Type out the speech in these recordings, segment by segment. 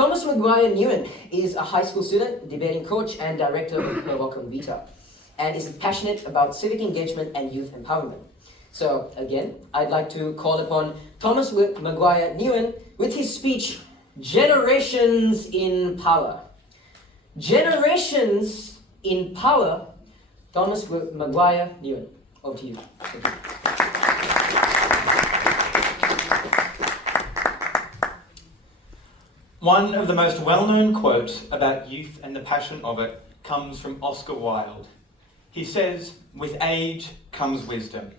Thomas Maguire Newen is a high school student, debating coach, and director of Pro Welcome Vita, and is passionate about civic engagement and youth empowerment. So again, I'd like to call upon Thomas Maguire Newen with his speech, Generations in Power. Generations in Power, Thomas Maguire Newen. Over to you. Thank you. One of the most well-known quotes about youth and the passion of it comes from Oscar Wilde. He says, "With age comes wisdom."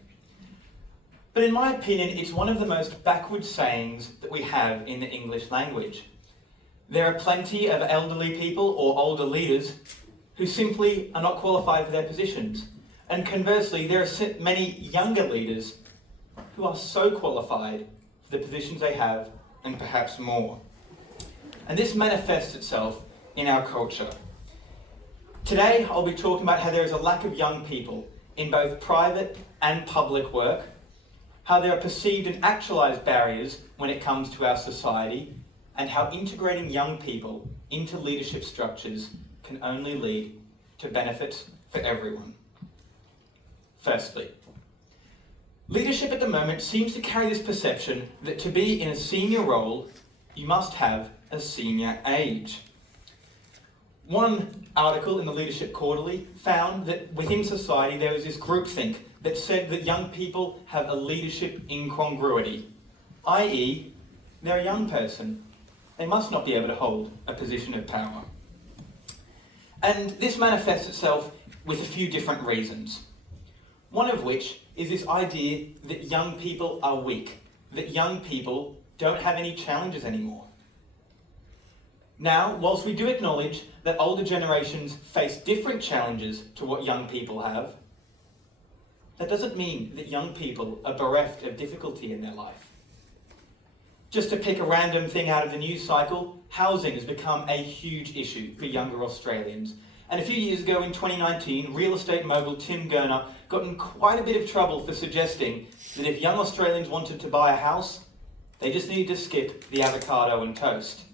But in my opinion, it's one of the most backward sayings that we have in the English language. There are plenty of elderly people or older leaders who simply are not qualified for their positions. And conversely, there are many younger leaders who are so qualified for the positions they have and perhaps more. And this manifests itself in our culture. Today, I'll be talking about how there is a lack of young people in both private and public work, how there are perceived and actualized barriers when it comes to our society, and how integrating young people into leadership structures can only lead to benefits for everyone. Firstly, leadership at the moment seems to carry this perception that to be in a senior role, you must have a senior age. One article in the Leadership Quarterly found that within society there was this groupthink that said that young people have a leadership incongruity, i.e., they're a young person. They must not be able to hold a position of power. And this manifests itself with a few different reasons. One of which is this idea that young people are weak, that young people don't have any challenges anymore. Now, whilst we do acknowledge that older generations face different challenges to what young people have, that doesn't mean that young people are bereft of difficulty in their life. Just to pick a random thing out of the news cycle, housing has become a huge issue for younger Australians. And a few years ago in 2019, real estate mogul Tim Gurner got in quite a bit of trouble for suggesting that if young Australians wanted to buy a house, they just needed to skip the avocado and toast.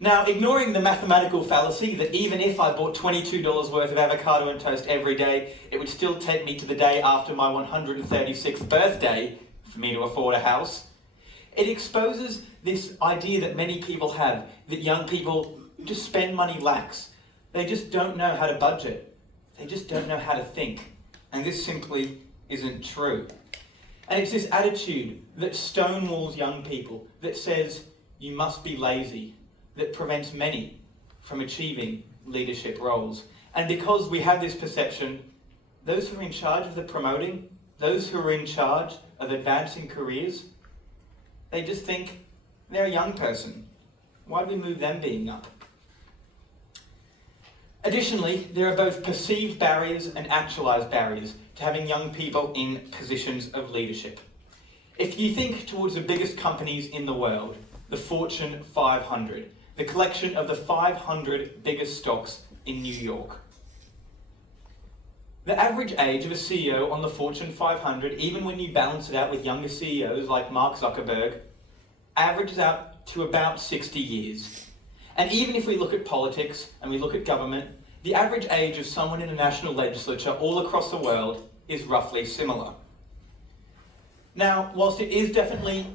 Now, ignoring the mathematical fallacy that even if I bought $22 worth of avocado and toast every day, it would still take me to the day after my 136th birthday for me to afford a house, it exposes this idea that many people have, that young people just spend money lax. They just don't know how to budget. They just don't know how to think. And this simply isn't true. And it's this attitude that stonewalls young people, that says you must be lazy, that prevents many from achieving leadership roles. And because we have this perception, those who are in charge of the promoting, those who are in charge of advancing careers, they just think they're a young person. Why do we move them being up? Additionally, there are both perceived barriers and actualized barriers to having young people in positions of leadership. If you think towards the biggest companies in the world, the Fortune 500, the collection of the 500 biggest stocks in New York. The average age of a CEO on the Fortune 500, even when you balance it out with younger CEOs like Mark Zuckerberg, averages out to about 60 years. And even if we look at politics and we look at government, the average age of someone in a national legislature all across the world is roughly similar. Now, whilst it is definitely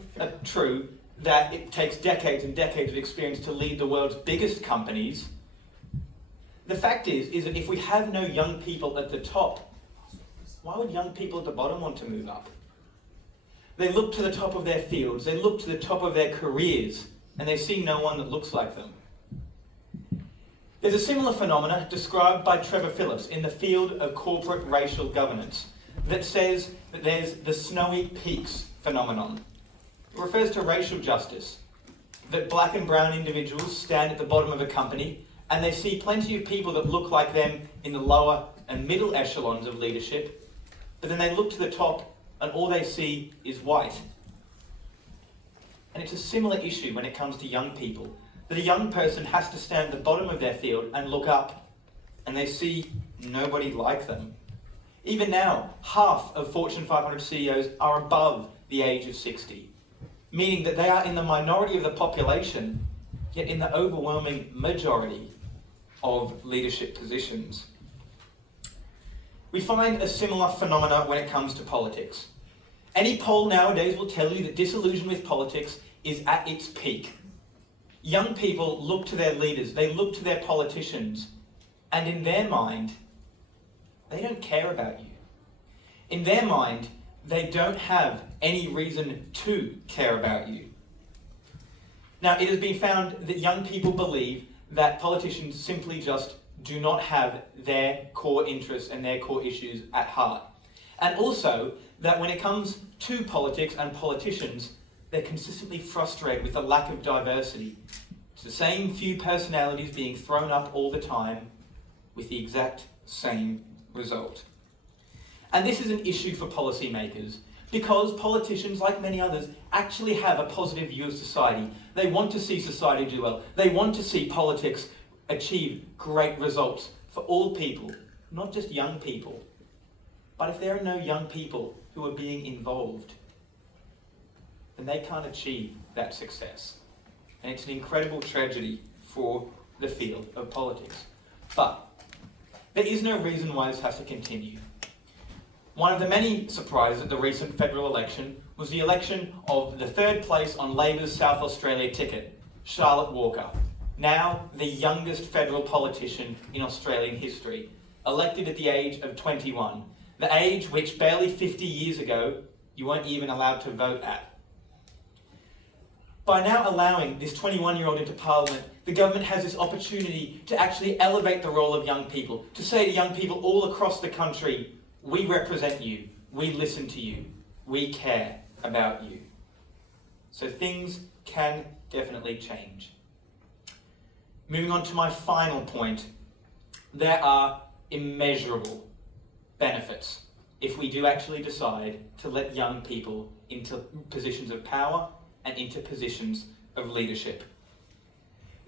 true that it takes decades and decades of experience to lead the world's biggest companies, the fact is that if we have no young people at the top, why would young people at the bottom want to move up? They look to the top of their fields, they look to the top of their careers, and they see no one that looks like them. There's a similar phenomena described by Trevor Phillips in the field of corporate racial governance that says that there's the snowy peaks phenomenon. It refers to racial justice, that black and brown individuals stand at the bottom of a company and they see plenty of people that look like them in the lower and middle echelons of leadership, but then they look to the top and all they see is white. And it's a similar issue when it comes to young people, that a young person has to stand at the bottom of their field and look up and they see nobody like them. Even now, half of Fortune 500 CEOs are above the age of 60. Meaning that they are in the minority of the population Yet in the overwhelming majority of leadership positions, we find a similar phenomena when it comes to politics. Any poll nowadays will tell you that disillusion with politics is at its peak. Young people look to their leaders, they look to their politicians, and in their mind, they don't care about you. In their mind, they don't have any reason to care about you. Now, it has been found that young people believe that politicians simply just do not have their core interests and their core issues at heart. And also, that when it comes to politics and politicians, they're consistently frustrated with the lack of diversity. It's the same few personalities being thrown up all the time with the exact same result. And this is an issue for policymakers because politicians, like many others, actually have a positive view of society. They want to see society do well. They want to see politics achieve great results for all people, not just young people. But if there are no young people who are being involved, then they can't achieve that success. And it's an incredible tragedy for the field of politics. But there is no reason why this has to continue. One of the many surprises at the recent federal election was the election of the third place on Labor's South Australia ticket, Charlotte Walker, now the youngest federal politician in Australian history, elected at the age of 21, the age which barely 50 years ago you weren't even allowed to vote at. By now allowing this 21-year-old into Parliament, the government has this opportunity to actually elevate the role of young people, to say to young people all across the country, we represent you, we listen to you, we care about you. So things can definitely change. Moving on to my final point, there are immeasurable benefits if we do actually decide to let young people into positions of power and into positions of leadership.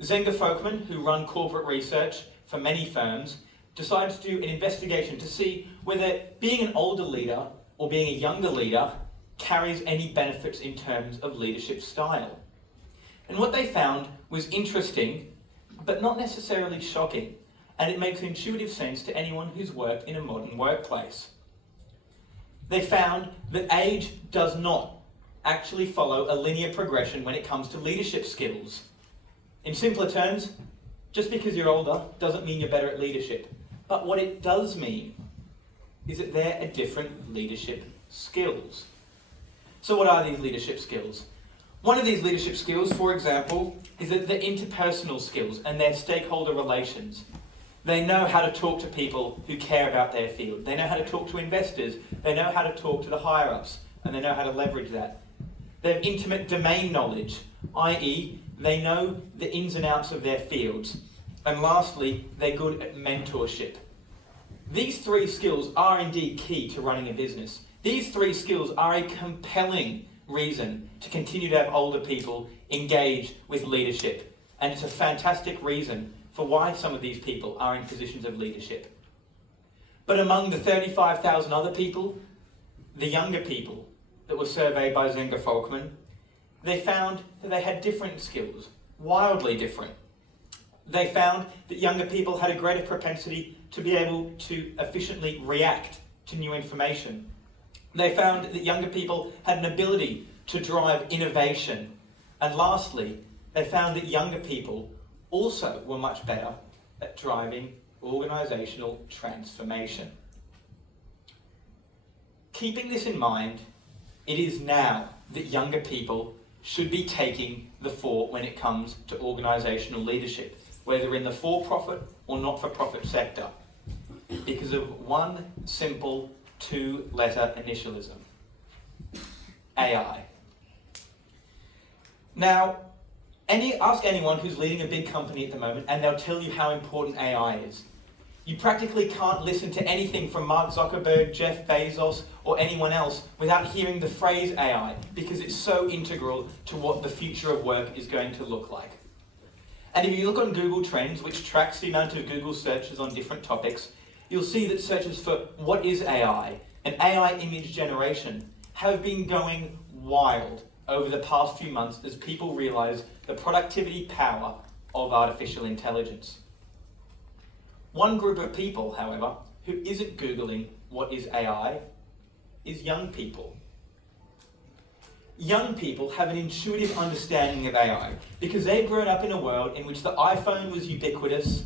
Zenga Folkman, who run corporate research for many firms, decided to do an investigation to see whether being an older leader or being a younger leader carries any benefits in terms of leadership style. And what they found was interesting, but not necessarily shocking, and it makes intuitive sense to anyone who's worked in a modern workplace. They found that age does not actually follow a linear progression when it comes to leadership skills. In simpler terms, just because you're older doesn't mean you're better at leadership. But what it does mean is that there are different leadership skills. So what are these leadership skills? One of these leadership skills, for example, is that the interpersonal skills and their stakeholder relations. They know how to talk to people who care about their field. They know how to talk to investors. They know how to talk to the higher-ups, and they know how to leverage that. They have intimate domain knowledge, i.e., they know the ins and outs of their fields. And lastly, they're good at mentorship. These three skills are indeed key to running a business. These three skills are a compelling reason to continue to have older people engage with leadership. And it's a fantastic reason for why some of these people are in positions of leadership. But among the 35,000 other people, the younger people that were surveyed by Zenga Folkman, they found that they had different skills, wildly different. They found that younger people had a greater propensity to be able to efficiently react to new information. They found that younger people had an ability to drive innovation. And lastly, they found that younger people also were much better at driving organisational transformation. Keeping this in mind, it is now that younger people should be taking the fore when it comes to organisational leadership, whether in the for-profit or not-for-profit sector, because of one simple two-letter initialism: AI. Now, ask anyone who's leading a big company at the moment and they'll tell you how important AI is. You practically can't listen to anything from Mark Zuckerberg, Jeff Bezos, or anyone else without hearing the phrase AI, because it's so integral to what the future of work is going to look like. And if you look on Google Trends, which tracks the amount of Google searches on different topics, you'll see that searches for what is AI and AI image generation have been going wild over the past few months as people realise the productivity power of artificial intelligence. One group of people, however, who isn't Googling what is AI is young people. Young people have an intuitive understanding of AI because they've grown up in a world in which the iPhone was ubiquitous,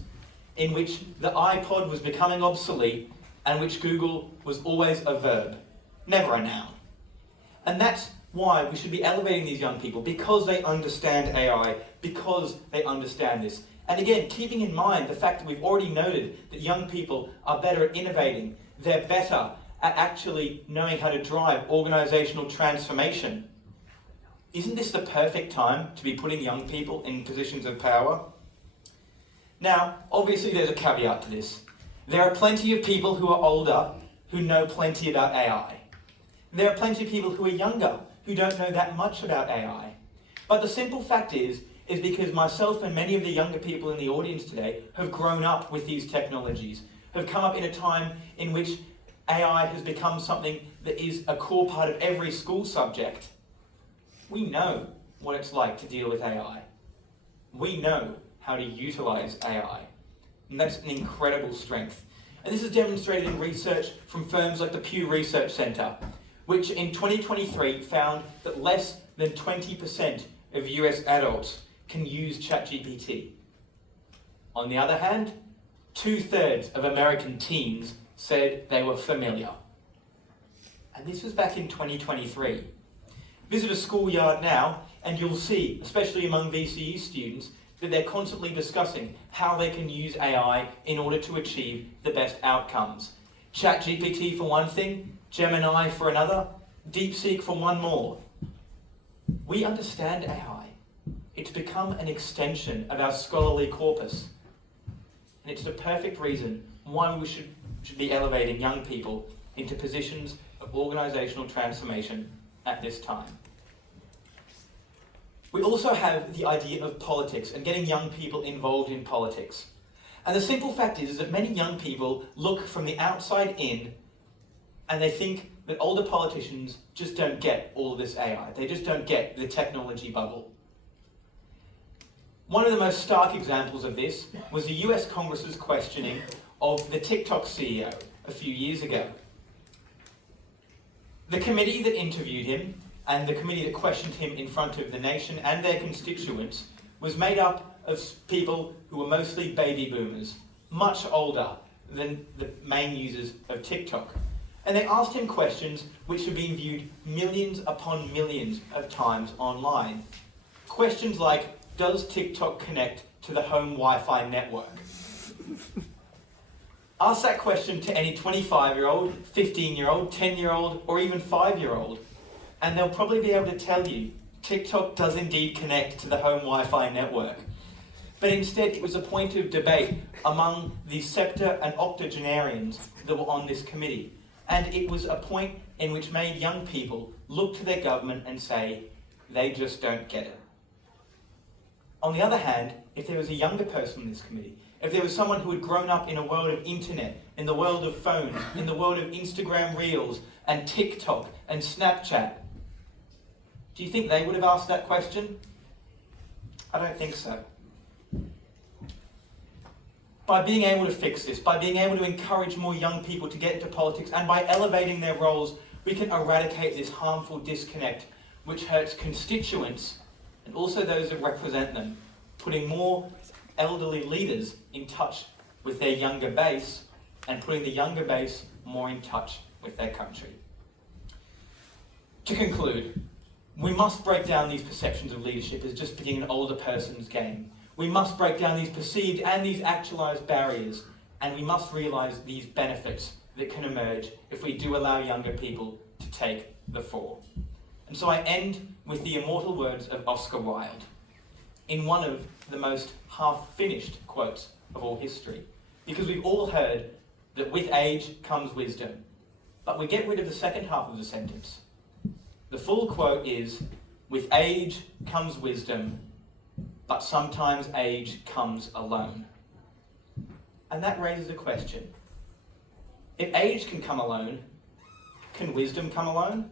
in which the iPod was becoming obsolete, and which Google was always a verb, never a noun. And that's why we should be elevating these young people, because they understand AI, because they understand this. And again, keeping in mind the fact that we've already noted that young people are better at innovating, they're better at actually knowing how to drive organisational transformation. Isn't this the perfect time to be putting young people in positions of power? Now, obviously there's a caveat to this. There are plenty of people who are older who know plenty about AI. There are plenty of people who are younger who don't know that much about AI. But the simple fact is because myself and many of the younger people in the audience today have grown up with these technologies, have come up in a time in which AI has become something that is a core part of every school subject. We know what it's like to deal with AI. We know how to utilise AI. And that's an incredible strength. And this is demonstrated in research from firms like the Pew Research Center, which in 2023 found that less than 20% of US adults can use ChatGPT. On the other hand, 2/3 of American teens said they were familiar. And this was back in 2023. Visit a schoolyard now and you'll see, especially among VCE students, that they're constantly discussing how they can use AI in order to achieve the best outcomes. ChatGPT for one thing, Gemini for another, DeepSeek for one more. We understand AI. It's become an extension of our scholarly corpus. And it's the perfect reason why we should be elevating young people into positions of organisational transformation at this time. We also have the idea of politics and getting young people involved in politics. And the simple fact is that many young people look from the outside in and they think that older politicians just don't get all of this AI. They just don't get the technology bubble. One of the most stark examples of this was the US Congress's questioning of the TikTok CEO a few years ago. The committee that interviewed him and the committee that questioned him in front of the nation and their constituents was made up of people who were mostly baby boomers, much older than the main users of TikTok. And they asked him questions which have been viewed millions upon millions of times online. Questions like, does TikTok connect to the home Wi-Fi network? Ask that question to any 25-year-old, 15-year-old, 10-year-old, or even 5-year-old, and they'll probably be able to tell you TikTok does indeed connect to the home Wi-Fi network. But instead, it was a point of debate among the septa and octogenarians that were on this committee. And it was a point in which made young people look to their government and say, they just don't get it. On the other hand, if there was a younger person in this committee, if there was someone who had grown up in a world of internet, in the world of phones, in the world of Instagram Reels and TikTok and Snapchat, do you think they would have asked that question? I don't think so. By being able to fix this, by being able to encourage more young people to get into politics, and by elevating their roles, we can eradicate this harmful disconnect which hurts constituents and also those that represent them, putting more elderly leaders in touch with their younger base and putting the younger base more in touch with their country. To conclude, we must break down these perceptions of leadership as just being an older person's game. We must break down these perceived and these actualised barriers, and we must realise these benefits that can emerge if we do allow younger people to take the fore. And so I end with the immortal words of Oscar Wilde, in one of the most half-finished quotes of all history, because we've all heard that with age comes wisdom, but we get rid of the second half of the sentence. The full quote is, with age comes wisdom, but sometimes age comes alone. And that raises a question. If age can come alone, can wisdom come alone?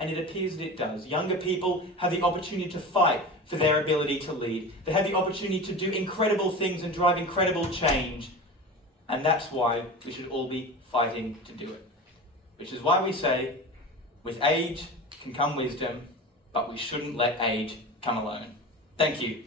And it appears that it does. Younger people have the opportunity to fight for their ability to lead. They have the opportunity to do incredible things and drive incredible change. And that's why we should all be fighting to do it. Which is why we say, with age can come wisdom, but we shouldn't let age come alone. Thank you.